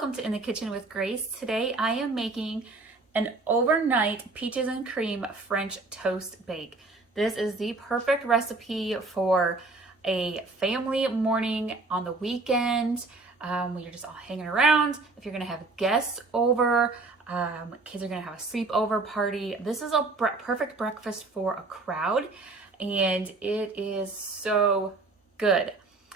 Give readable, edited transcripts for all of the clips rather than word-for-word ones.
Welcome to In the Kitchen with Grace. Today I am making an overnight peaches and cream French toast bake. This is the perfect recipe for a family morning on the weekend when you're just all hanging around. If you're gonna have guests over, kids are gonna have a sleepover party. This is a perfect breakfast for a crowd, and it is so good.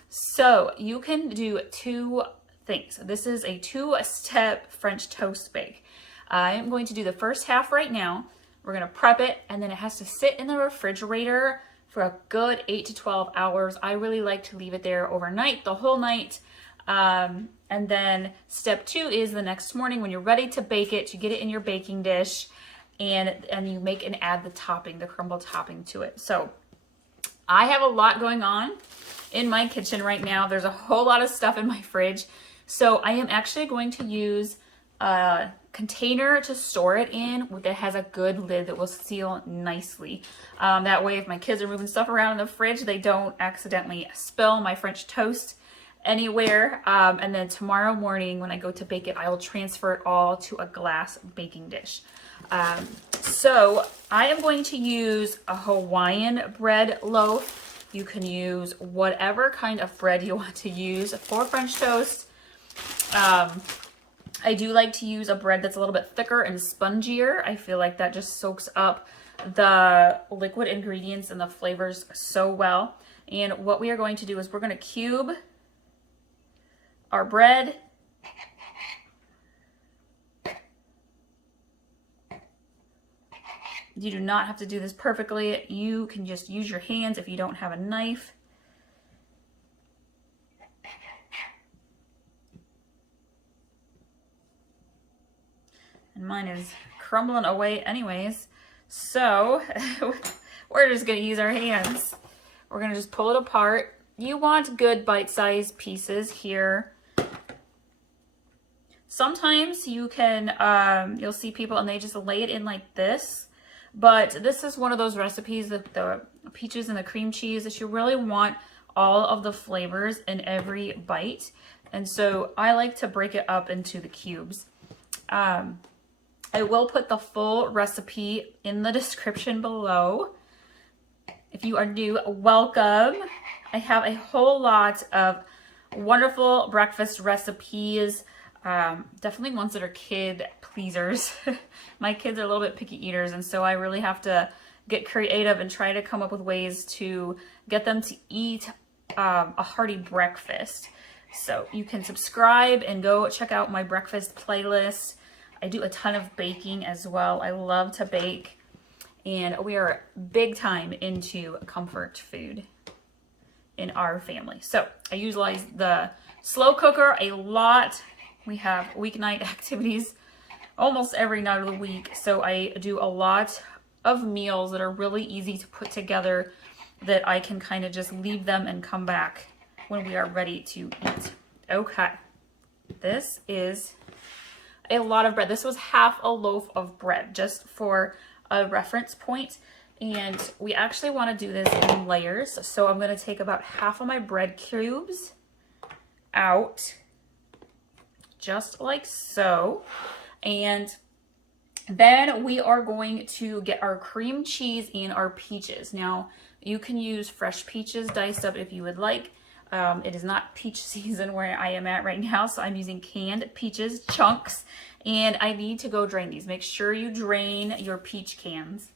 So you can do two things. This is a two-step French toast bake. I am going to do the first half right now. We're gonna prep it, and then it has to sit in the refrigerator for a good 8 to 12 hours. I really like to leave it there overnight, the whole night. And then step two is the next morning when you're ready to bake it, you get it in your baking dish, and you make and add the topping, the crumble topping to it. So I have a lot going on in my kitchen right now. There's a whole lot of stuff in my fridge. So I am actually going to use a container to store it in that has a good lid that will seal nicely. That way if my kids are moving stuff around in the fridge, they don't accidentally spill my French toast anywhere. And then tomorrow morning when I go to bake it, I will transfer it all to a glass baking dish. So I am going to use a Hawaiian bread loaf. You can use whatever kind of bread you want to use for French toast. I do like to use a bread that's a little bit thicker and spongier. I feel like that just soaks up the liquid ingredients and the flavors so well. And what we are going to do is we're going to cube our bread. You do not have to do this perfectly. You can just use your hands if you don't have a knife. And mine is crumbling away anyways. So we're just gonna use our hands. We're gonna just pull it apart. You want good bite-sized pieces here. Sometimes you can, you'll see people and they just lay it in like this. But this is one of those recipes, the peaches and the cream cheese, that you really want all of the flavors in every bite. And so I like to break it up into the cubes. I will put the full recipe in the description below. If you are new, welcome. I have a whole lot of wonderful breakfast recipes. Definitely ones that are kid pleasers. My kids are a little bit picky eaters, and so I really have to get creative and try to come up with ways to get them to eat a hearty breakfast. So you can subscribe and go check out my breakfast playlist. I do a ton of baking as well. I love to bake, and we are big time into comfort food in our family. So I utilize the slow cooker a lot. We have weeknight activities almost every night of the week. So I do a lot of meals that are really easy to put together that I can kind of just leave them and come back when we are ready to eat. Okay, this is a lot of bread. This was half a loaf of bread, just for a reference point. And we actually want to do this in layers. So I'm going to take about half of my bread cubes out, just like so. And then we are going to get our cream cheese and our peaches. Now, you can use fresh peaches diced up if you would like. It is not peach season where I am at right now, so I'm using canned peaches chunks, and I need to go drain these. Make sure you drain your peach cans.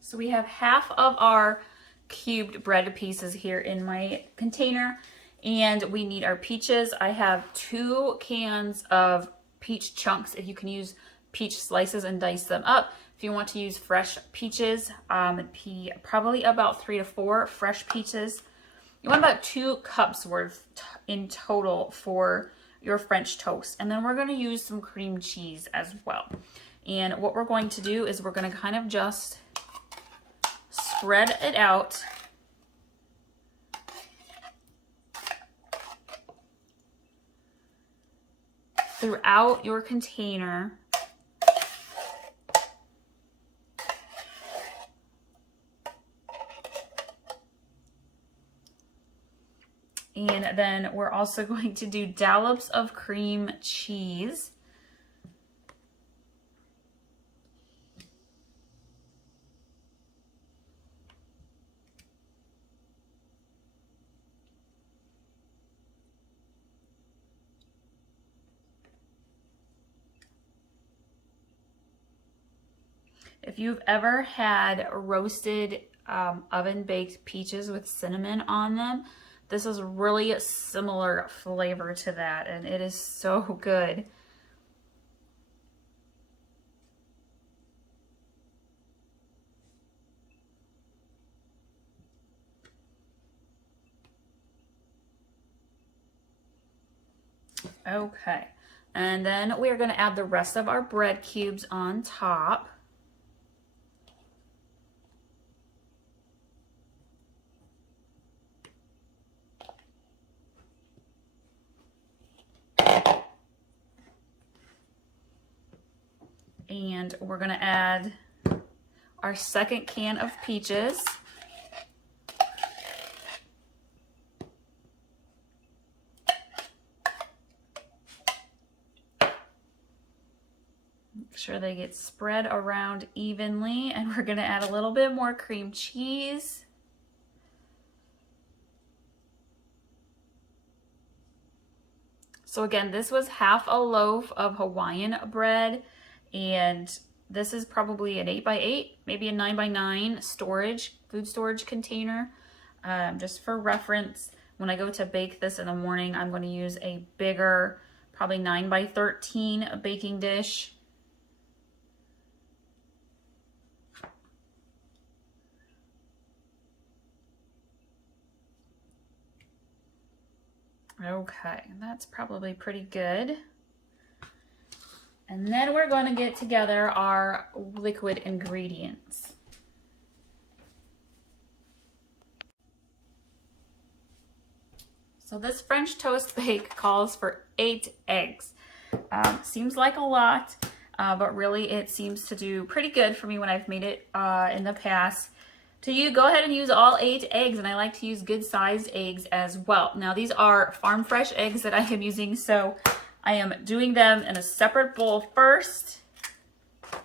So we have half of our cubed bread pieces here in my container, and we need our peaches. I have 2 cans of peach chunks. If you can use peach slices and dice them up. If you want to use fresh peaches, probably about 3 to 4 fresh peaches. You want about 2 cups worth in total for your French toast. And then we're going to use some cream cheese as well. And what we're going to do is we're going to kind of just spread it out throughout your container. And then we're also going to do dollops of cream cheese. If you've ever had roasted oven-baked peaches with cinnamon on them, this is really a similar flavor to that, and it is so good. Okay, and then we're going to add the rest of our bread cubes on top. And we're going to add our second can of peaches. Make sure they get spread around evenly, and we're going to add a little bit more cream cheese. So again, this was half a loaf of Hawaiian bread, and this is probably an 8x8, maybe a 9x9 food storage container. Just for reference, when I go to bake this in the morning, I'm going to use a bigger, probably 9x13 baking dish. Okay, that's probably pretty good. And then we're going to get together our liquid ingredients. So this French toast bake calls for 8 eggs. Seems like a lot, but really it seems to do pretty good for me when I've made it in the past. So you go ahead and use all 8 eggs, and I like to use good sized eggs as well. Now these are farm fresh eggs that I am using, so I am doing them in a separate bowl first. If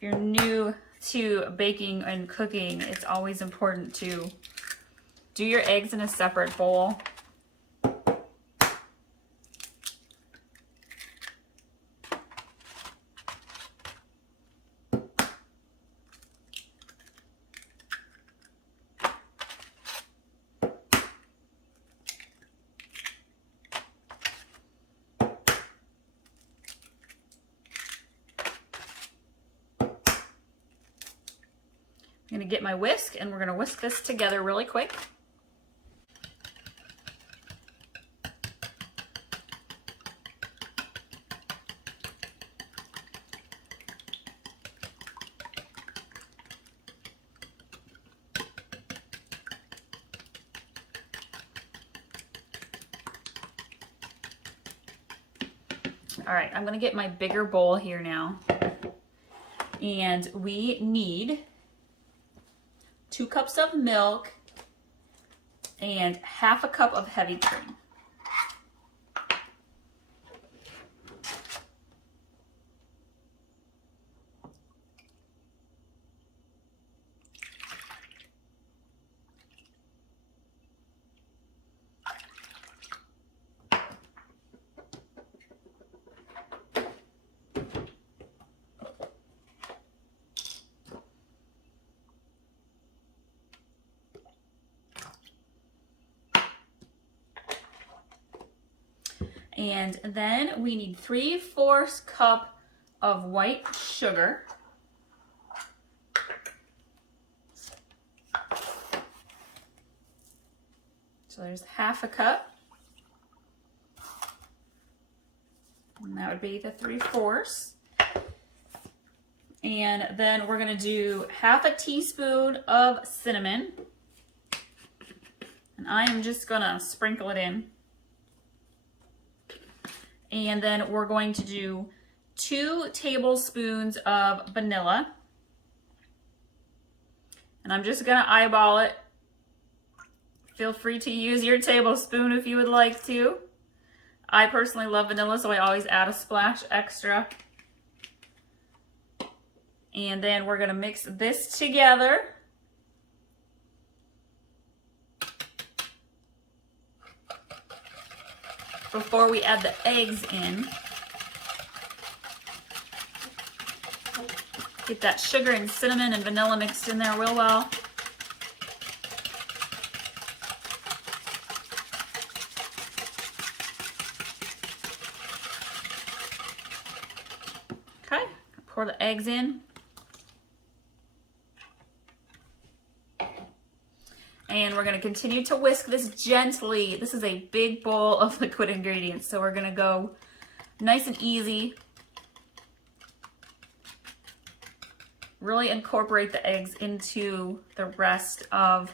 you're new to baking and cooking, it's always important to do your eggs in a separate bowl. I'm going to get my whisk, and we're going to whisk this together really quick. All right, I'm going to get my bigger bowl here now. And we need 2 cups of milk and half a cup of heavy cream. And then we need 3/4 cup of white sugar. So there's half a cup. And that would be the 3/4. And then we're going to do half a teaspoon of cinnamon. And I am just going to sprinkle it in. And then we're going to do 2 tablespoons of vanilla. And I'm just going to eyeball it, Feel free to use your tablespoon if you would like to. I personally love vanilla, so I always add a splash extra. And then we're gonna mix this together. Before we add the eggs in. Get that sugar and cinnamon and vanilla mixed in there real well. Okay, pour the eggs in. And we're going to continue to whisk this gently. This is a big bowl of liquid ingredients, so we're going to go nice and easy. Really incorporate the eggs into the rest of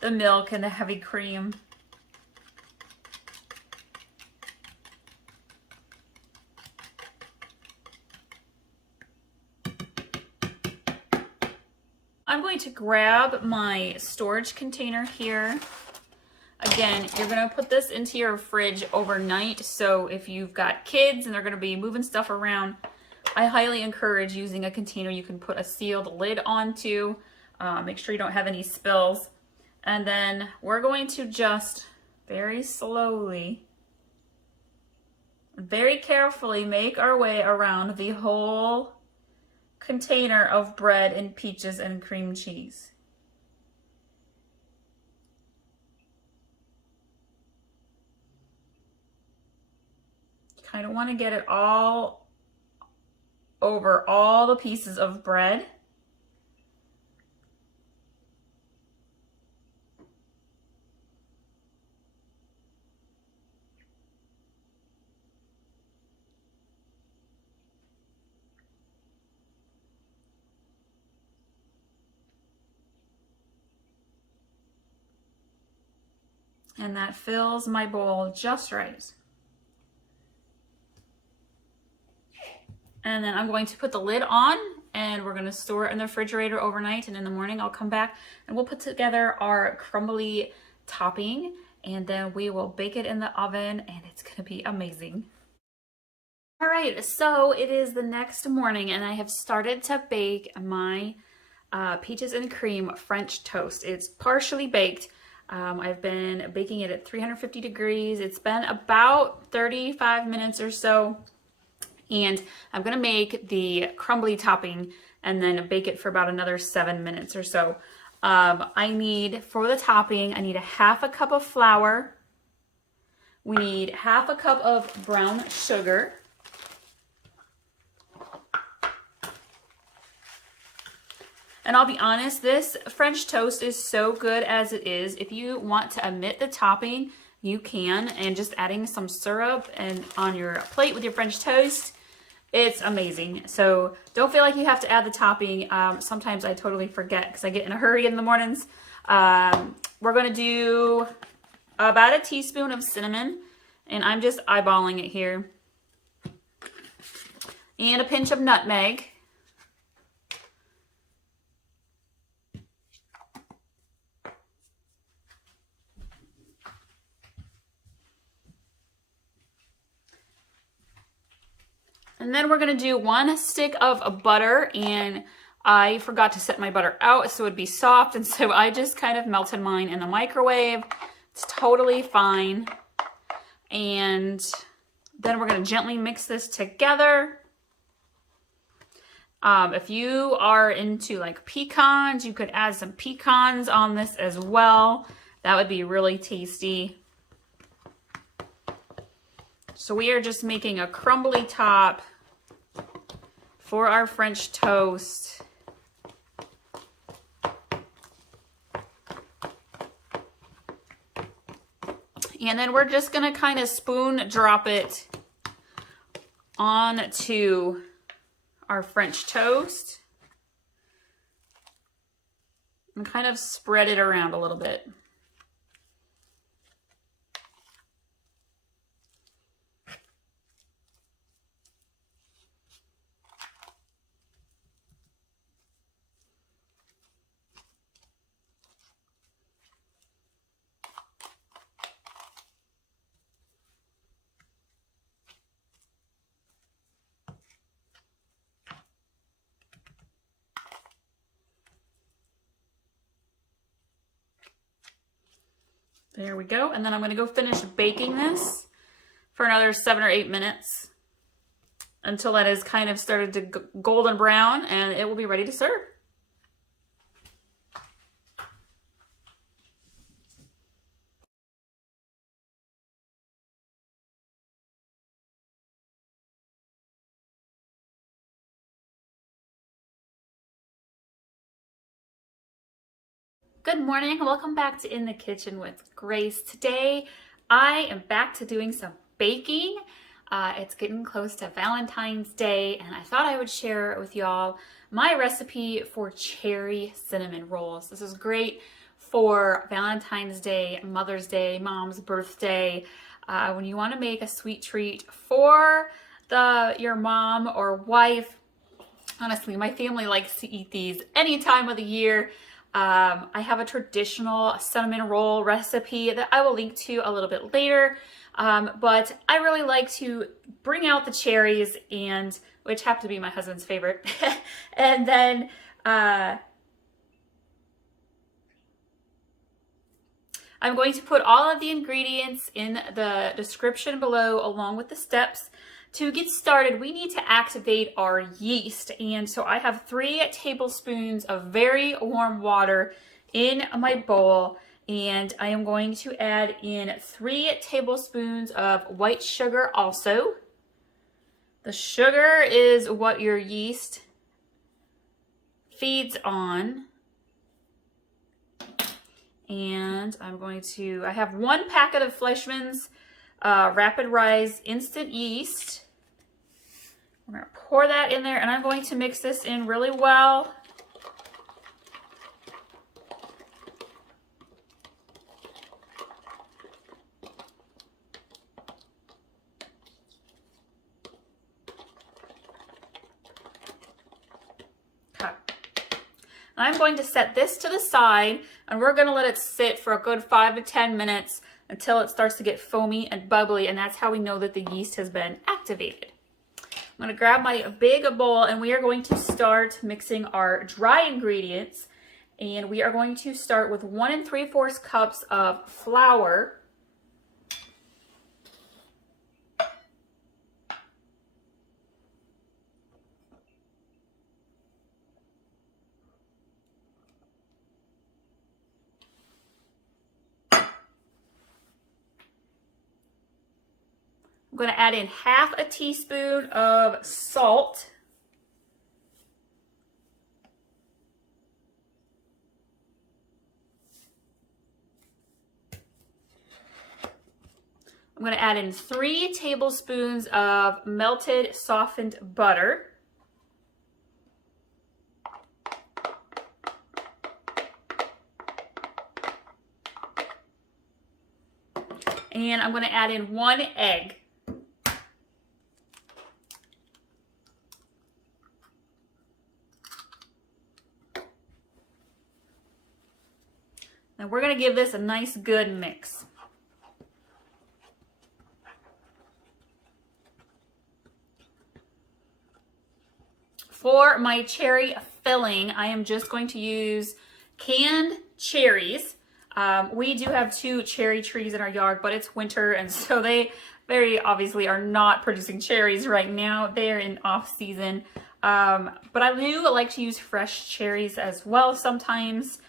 the milk and the heavy cream. I'm going to grab my storage container here. Again, you're going to put this into your fridge overnight, so if you've got kids and they're going to be moving stuff around, I highly encourage using a container you can put a sealed lid onto. Make sure you don't have any spills. And then we're going to just very slowly, very carefully make our way around the whole container of bread and peaches and cream cheese. You kind of want to get it all over all the pieces of bread. And that fills my bowl just right. And then I'm going to put the lid on and we're going to store it in the refrigerator overnight. And in the morning, I'll come back and we'll put together our crumbly topping and then we will bake it in the oven and it's going to be amazing. All right, so it is the next morning and I have started to bake my peaches and cream French toast. It's partially baked. I've been baking it at 350 degrees. It's been about 35 minutes or so. And I'm going to make the crumbly topping and then bake it for about another 7 minutes or so. I need, for the topping, I need a half a cup of flour. We need half a cup of brown sugar. And I'll be honest, this French toast is so good as it is. If you want to omit the topping, you can. And just adding some syrup and on your plate with your French toast, it's amazing. So don't feel like you have to add the topping. Sometimes I totally forget because I get in a hurry in the mornings. We're going to do about a teaspoon of cinnamon. And I'm just eyeballing it here. And a pinch of nutmeg. And then we're going to do 1 stick of butter, and I forgot to set my butter out so it'd be soft, and so I just kind of melted mine in the microwave. It's totally fine. And then we're going to gently mix this together. If you are into like pecans, you could add some pecans on this as well. That would be really tasty. So we are just making a crumbly top for our French toast. And then we're just gonna kind of spoon drop it onto our French toast and kind of spread it around a little bit. There we go. And then I'm going to go finish baking this for another 7 or 8 minutes until that is kind of started to golden brown, and it will be ready to serve. Good morning, welcome back to In the Kitchen with Grace. Today I am back to doing some baking. It's getting close to Valentine's Day, and I thought I would share with y'all my recipe for cherry cinnamon rolls. This is great for Valentine's Day, Mother's Day, Mom's birthday, when you want to make a sweet treat for your mom or wife. Honestly, my family likes to eat these any time of the year. I have a traditional cinnamon roll recipe that I will link to a little bit later, but I really like to bring out the cherries, and which happen to be my husband's favorite, and then I'm going to put all of the ingredients in the description below along with the steps. To get started, we need to activate our yeast, and so I have 3 tablespoons of very warm water in my bowl, and I am going to add in 3 tablespoons of white sugar also. The sugar is what your yeast feeds on, and I have 1 packet of Fleischmann's Rapid Rise Instant Yeast. We're going to pour that in there, and I'm going to mix this in really well. Okay. I'm going to set this to the side, and we're going to let it sit for a good 5 to 10 minutes until it starts to get foamy and bubbly, and that's how we know that the yeast has been activated. I'm going to grab my big bowl, and we are going to start mixing our dry ingredients, and we are going to start with 1 3/4 cups of flour. I'm going to add in 1/2 teaspoon of salt. I'm going to add in 3 tablespoons of melted softened butter. And I'm going to add in 1 egg. Now we're going to give this a nice good mix. For my cherry filling, I am just going to use canned cherries. We do have 2 cherry trees in our yard, but it's winter, and so they very obviously are not producing cherries right now. They're in off season. But I do like to use fresh cherries as well sometimes.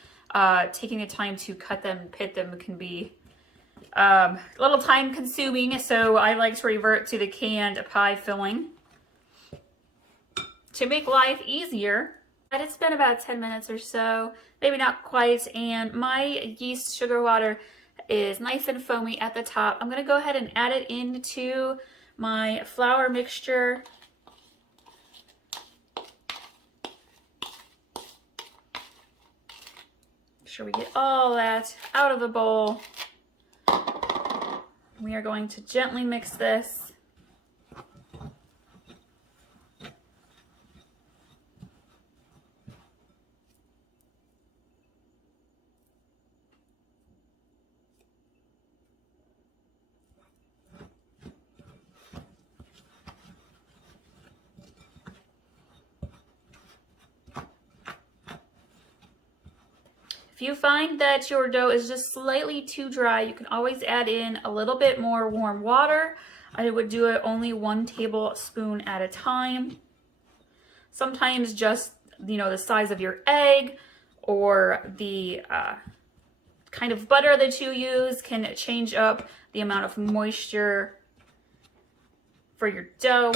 Taking the time to cut them and pit them can be a little time consuming, so I like to revert to the canned pie filling to make life easier. But it's been about 10 minutes or so, maybe not quite, and my yeast sugar water is nice and foamy at the top. I'm going to go ahead and add it into my flour mixture. Make sure we get all that out of the bowl. We are going to gently mix this. If you find that your dough is just slightly too dry, you can always add in a little bit more warm water. I would do it only 1 tablespoon at a time. Sometimes just, the size of your egg or the kind of butter that you use can change up the amount of moisture for your dough.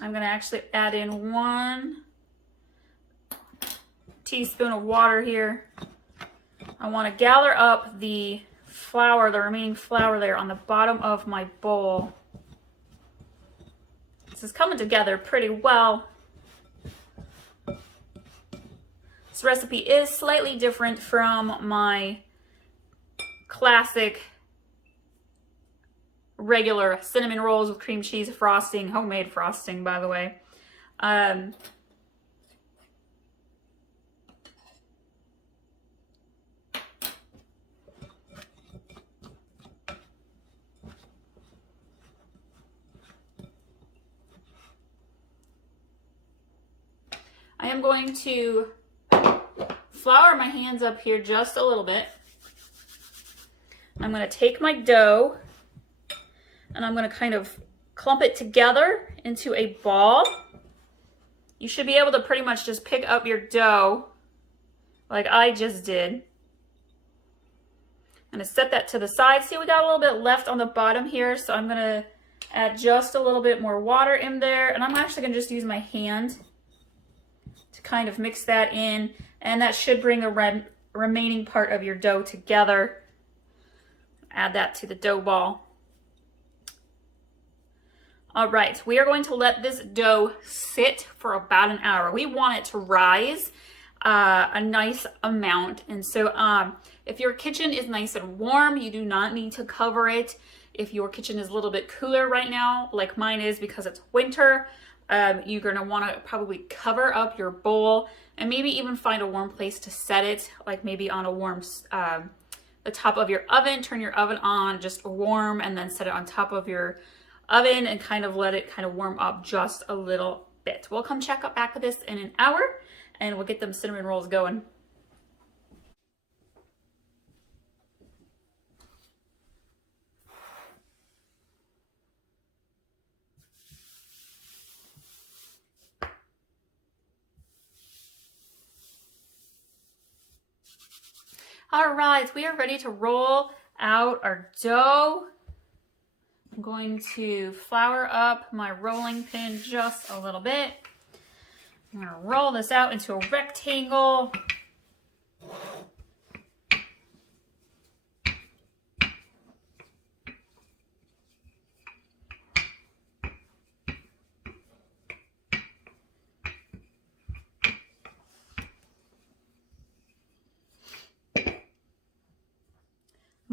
I'm going to actually add in 1 teaspoon of water here. I want to gather up the flour, the remaining flour there on the bottom of my bowl. This is coming together pretty well. This recipe is slightly different from my classic regular cinnamon rolls with cream cheese frosting, homemade frosting, by the way. I am going to flour my hands up here just a little bit. I'm going to take my dough and I'm going to kind of clump it together into a ball. You should be able to pretty much just pick up your dough like I just did. I'm going to set that to the side. See, we got a little bit left on the bottom here, so I'm going to add just a little bit more water in there, and I'm actually going to just use my hand to kind of mix that in, and that should bring the remaining part of your dough together. Add that to the dough ball. All right, we are going to let this dough sit for about an hour. We want it to rise a nice amount. And so if your kitchen is nice and warm, you do not need to cover it. If your kitchen is a little bit cooler right now, like mine is because it's winter, you're gonna wanna probably cover up your bowl and maybe even find a warm place to set it, like maybe on a warm, the top of your oven. Turn your oven on just warm and then set it on top of your oven and kind of let it kind of warm up just a little bit. We'll come check up back with this in an hour and we'll get them cinnamon rolls going. All right, we are ready to roll out our dough. I'm going to flour up my rolling pin just a little bit. I'm going to roll this out into a rectangle.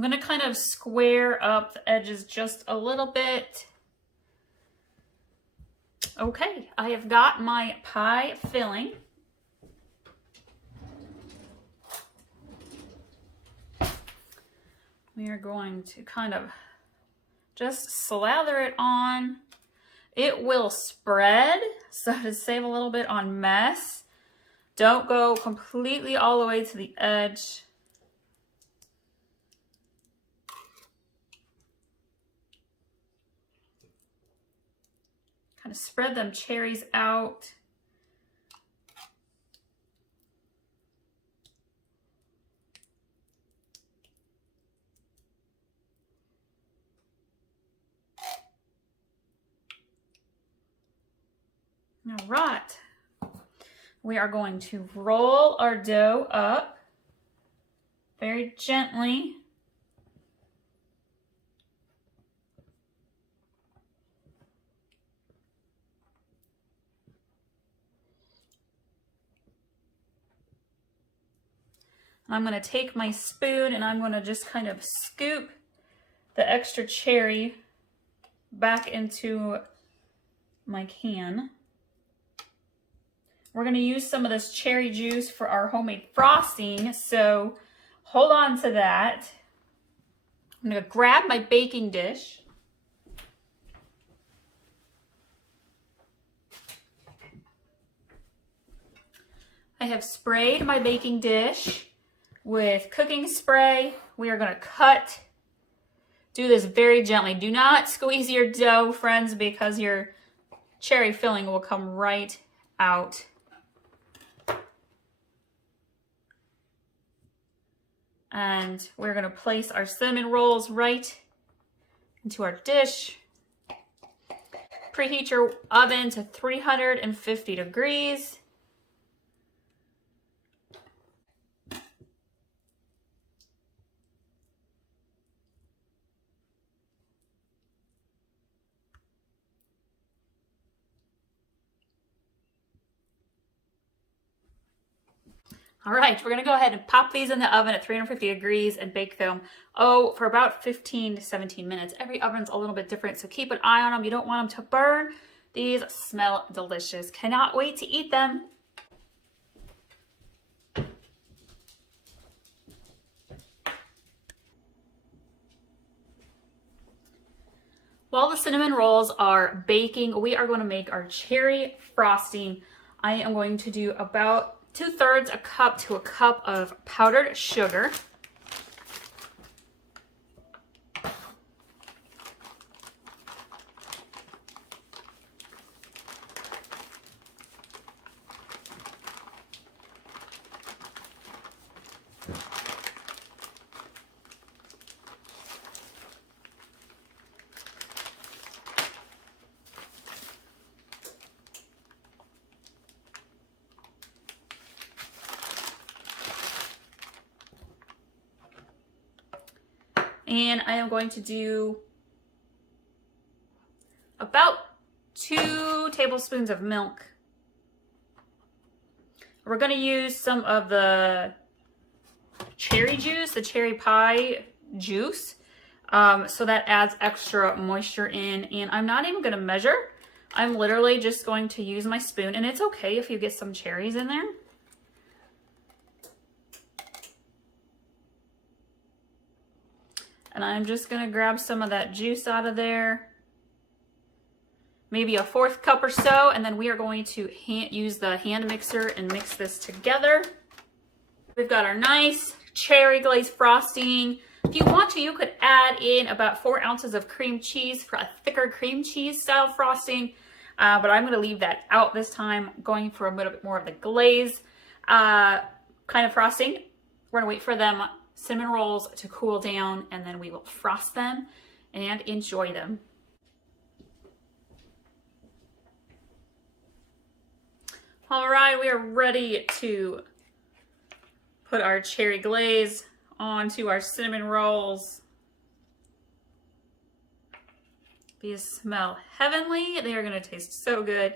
I'm going to kind of square up the edges just a little bit. Okay, I have got my pie filling. We are going to kind of just slather it on. It will spread, so to save a little bit on mess, don't go completely all the way to the edge. Kind of spread them cherries out. All right, we are going to roll our dough up very gently. I'm going to take my spoon and I'm going to just kind of scoop the extra cherry back into my can. We're going to use some of this cherry juice for our homemade frosting, so hold on to that. I'm going to grab my baking dish. I have sprayed my baking dish with cooking spray. We are going to do this very gently. Do not squeeze your dough, friends, because your cherry filling will come right out. And we're going to place our cinnamon rolls right into our dish. Preheat your oven to 350 degrees. All right, we're gonna go ahead and pop these in the oven at 350 degrees and bake them, for about 15 to 17 minutes. Every oven's a little bit different, so keep an eye on them. You don't want them to burn. These smell delicious. Cannot wait to eat them. While the cinnamon rolls are baking, we are going to make our cherry frosting. I am going to do about 2/3 a cup to a cup of powdered sugar. And I am going to do about 2 tablespoons of milk. We're going to use some of the cherry juice, the cherry pie juice, so that adds extra moisture in. And I'm not even going to measure. I'm literally just going to use my spoon, and it's okay if you get some cherries in there. And I'm just going to grab some of that juice out of there. Maybe a 1/4 cup or so. And then we are going to use the hand mixer and mix this together. We've got our nice cherry glazed frosting. If you want to, you could add in about 4 ounces of cream cheese for a thicker cream cheese style frosting. But I'm going to leave that out this time, going for a little bit more of the glaze kind of frosting. We're going to wait for them cinnamon rolls to cool down, and then we will frost them and enjoy them. All right, we are ready to put our cherry glaze onto our cinnamon rolls. These smell heavenly. They are going to taste so good.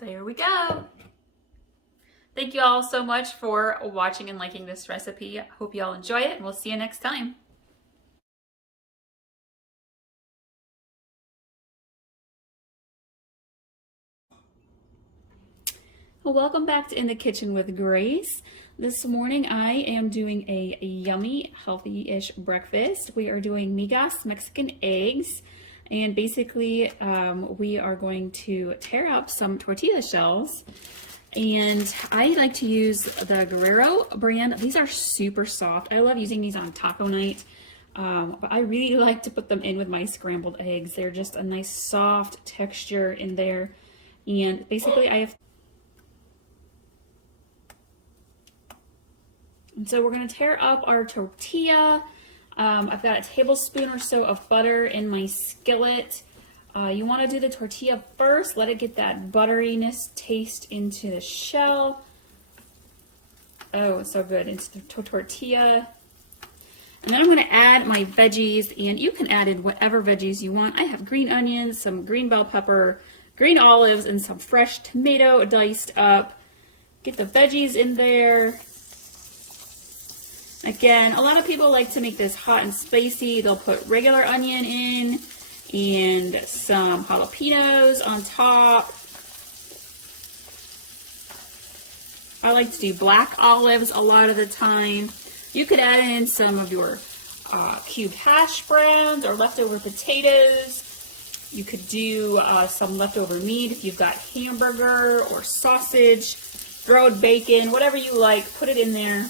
There we go. Thank you all so much for watching and liking this recipe. I hope you all enjoy it, and we'll see you next time. Well, welcome back to In the Kitchen with Grace. This morning I am doing a yummy, healthy-ish breakfast. We are doing Migas Mexican eggs. And basically, we are going to tear up some tortilla shells. And I like to use the Guerrero brand. These are super soft. I love using these on taco night. But I really like to put them in with my scrambled eggs. They're just a nice soft texture in there. And basically, And so we're going to tear up our tortilla. I've got a tablespoon or so of butter in my skillet. You want to do the tortilla first. Let it get that butteriness taste into the shell. Oh, it's so good. Into the tortilla. And then I'm going to add my veggies, and you can add in whatever veggies you want. I have green onions, some green bell pepper, green olives, and some fresh tomato diced up. Get the veggies in there. Again, a lot of people like to make this hot and spicy. They'll put regular onion in and some jalapenos on top. I like to do black olives a lot of the time. You could add in some of your cubed hash browns or leftover potatoes. You could do some leftover meat if you've got hamburger or sausage, grilled bacon, whatever you like, put it in there.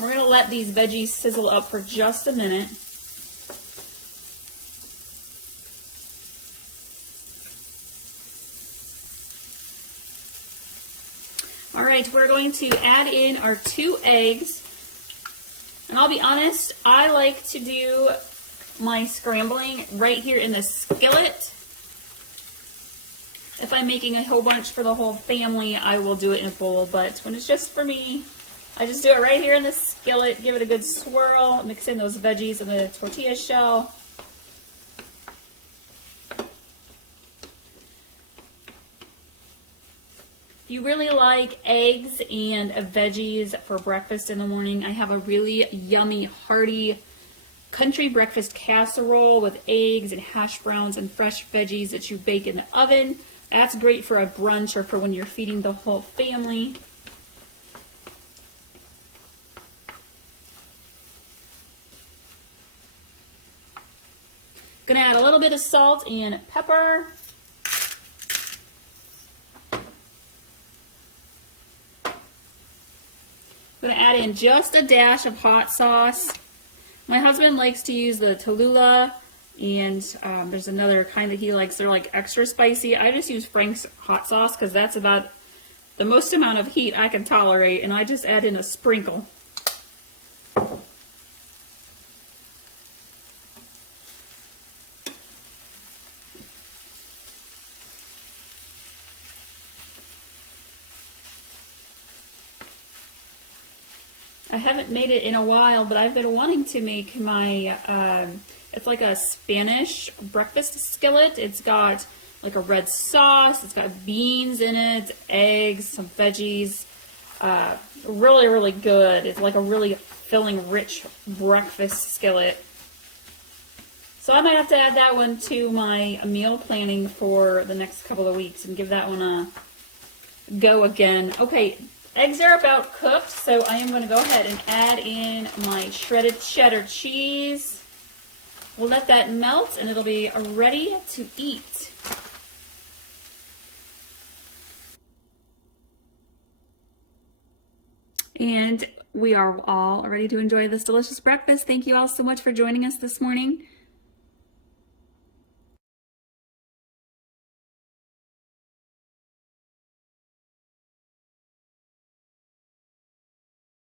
We're going to let these veggies sizzle up for just a minute. All right, we're going to add in our 2 eggs. And I'll be honest, I like to do my scrambling right here in the skillet. If I'm making a whole bunch for the whole family, I will do it in a bowl. But when it's just for me, I just do it right here in the skillet, give it a good swirl, mix in those veggies in the tortilla shell. If you really like eggs and veggies for breakfast in the morning, I have a really yummy, hearty country breakfast casserole with eggs and hash browns and fresh veggies that you bake in the oven. That's great for a brunch or for when you're feeding the whole family. Gonna add a little bit of salt and pepper. I'm gonna add in just a dash of hot sauce. My husband likes to use the Tallulah, and there's another kind that he likes. They're like extra spicy. I just use Frank's hot sauce because that's about the most amount of heat I can tolerate, and I just add in a sprinkle. I haven't made it in a while, but I've been wanting to make my, it's like a Spanish breakfast skillet. It's got like a red sauce, it's got beans in it, eggs, some veggies. Really, really good. It's like a really filling, rich breakfast skillet. So I might have to add that one to my meal planning for the next couple of weeks and give that one a go again. Okay. Eggs are about cooked, so I am going to go ahead and add in my shredded cheddar cheese. We'll let that melt and it'll be ready to eat. And we are all ready to enjoy this delicious breakfast. Thank you all so much for joining us this morning.